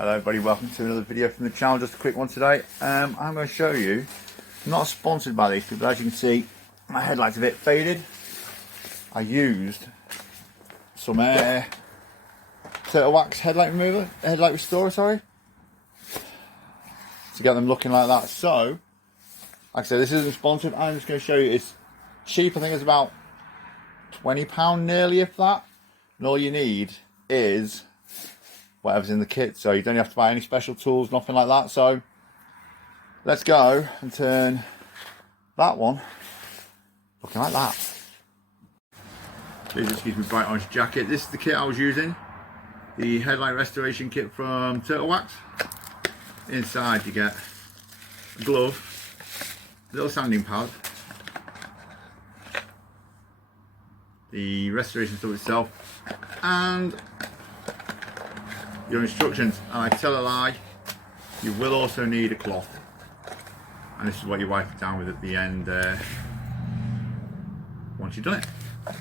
Hello everybody, welcome to another video from the channel. Just a quick one today. I'm going to show you, I'm not sponsored by these people, as you can see my headlight's a bit faded. I used some turtle wax headlight restorer, sorry, to get them looking like that. So, like I said, this isn't sponsored. I'm just going to show you, it's cheap. I think it's about £20 nearly, if that. And all you need is whatever's in the kit, so you don't have to buy any special tools, nothing like that. So let's go and turn that one looking like that. Please excuse me, bright orange jacket. This is the kit I was using, the headlight restoration kit from Turtle Wax. Inside you get a glove, a little sanding pad, the restoration stuff itself, and your instructions. And I tell a lie, you will also need a cloth, and this is what you wipe it down with at the end once you've done it.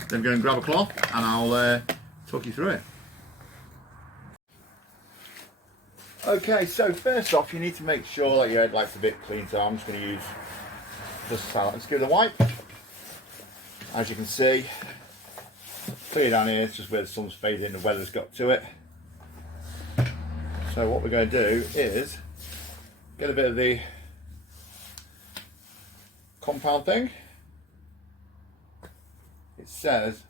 Then go and grab a cloth and I'll talk you through it. Okay, so first off you need to make sure that your headlight's a bit clean, so I'm just going to use just a palette. Let's give it a wipe. As you can see, clear down here, it's just where the sun's fading, the weather's got to it. So what we're going to do is get a bit of the compound thing. It says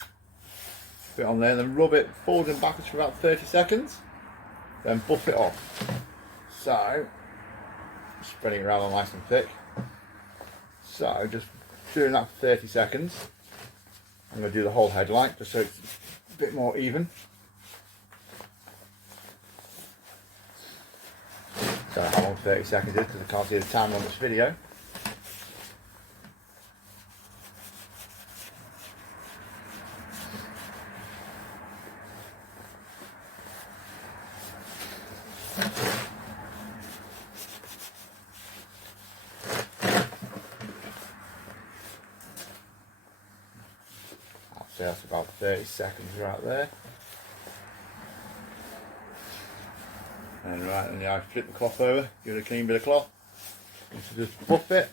a bit on there, then rub it forward and backwards for about 30 seconds, then buff it off. So spreading it around nice and thick. So just doing that for 30 seconds. I'm going to do the whole headlight just so it's a bit more even. Don't know how long 30 seconds is because I can't see the time on this video. I'll say that's about 30 seconds right there. And right, and I flip the cloth over, give it a clean bit of cloth, and so just buff it.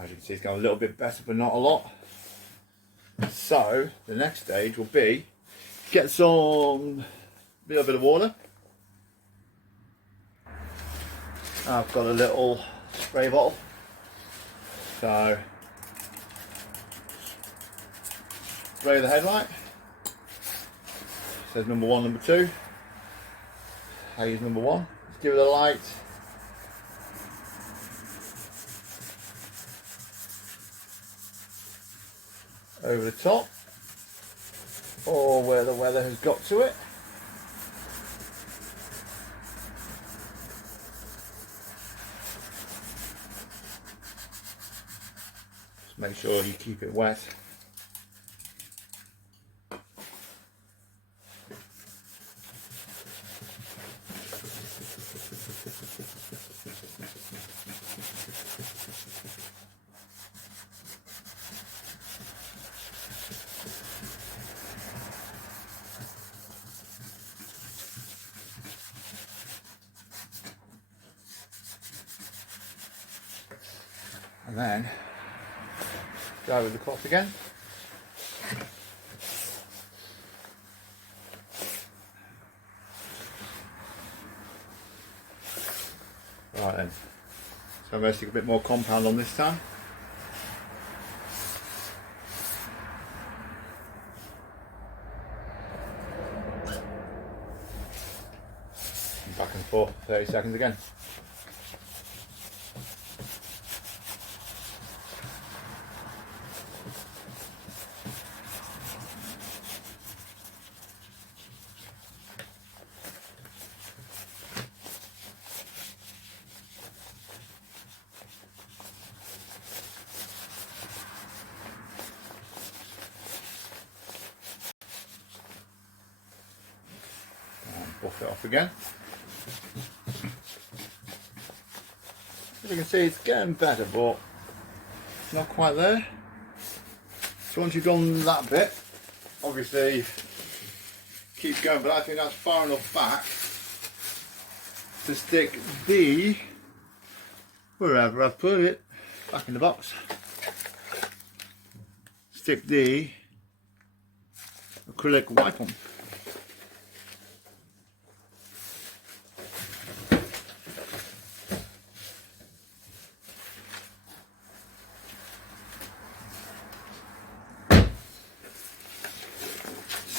As you can see, it's got a little bit better, but not a lot. So the next stage will be get some little bit of water. I've got a little spray bottle, so spray the headlight. It says number 1, number 2. I use number 1. Just give it a light. Over the top, or where the weather has got to it. Make sure you keep it wet. And then go with the cloth again. Right then, so I'm going to stick a bit more compound on this time. And back and forth, 30 seconds again. Buff it off again. As you can see, it's getting better, but it's not quite there. So once you've done that bit, obviously keep going, but I think that's far enough back to stick the, wherever I've put it, back in the box. Stick the acrylic wipe on.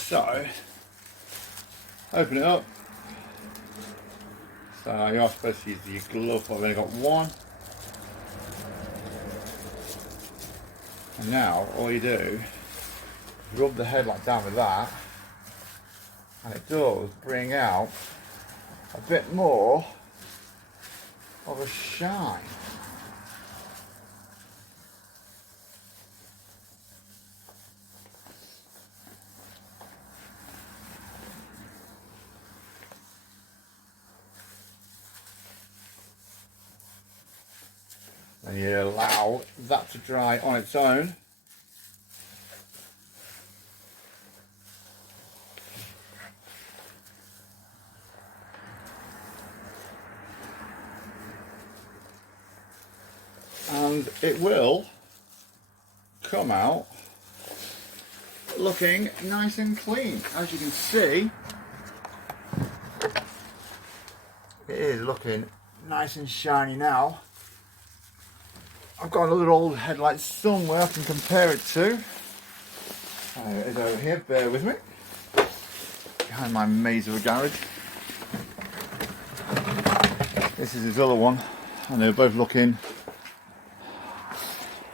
So, open it up. So you're supposed to use your glove, I've only got one. And now all you do is rub the headlight down with that, and it does bring out a bit more of a shine. And you allow that to dry on its own. And it will come out looking nice and clean. As you can see, it is looking nice and shiny now. I've got another old headlight somewhere I can compare it to. It is over here, bear with me. Behind my maze of a garage. This is his other one, and they're both looking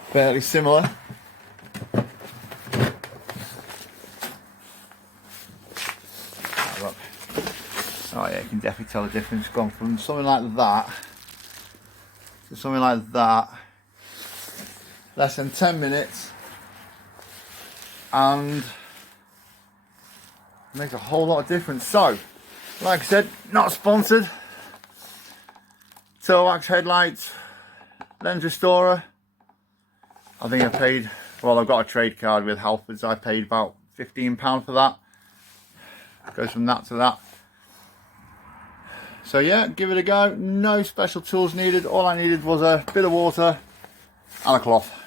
fairly similar. Look. Oh yeah, you can definitely tell the difference. It's gone from something like that to something like that. Less than 10 minutes, and makes a whole lot of difference. So, like I said, not sponsored. Tail wax headlights, lens restorer. I think I paid, well, I've got a trade card with Halfords. I paid about £15 for that. Goes from that to that. So yeah, give it a go. No special tools needed. All I needed was a bit of water and a cloth.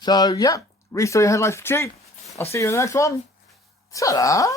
So yeah, restore your headlights for cheap. I'll see you in the next one. Ta-da!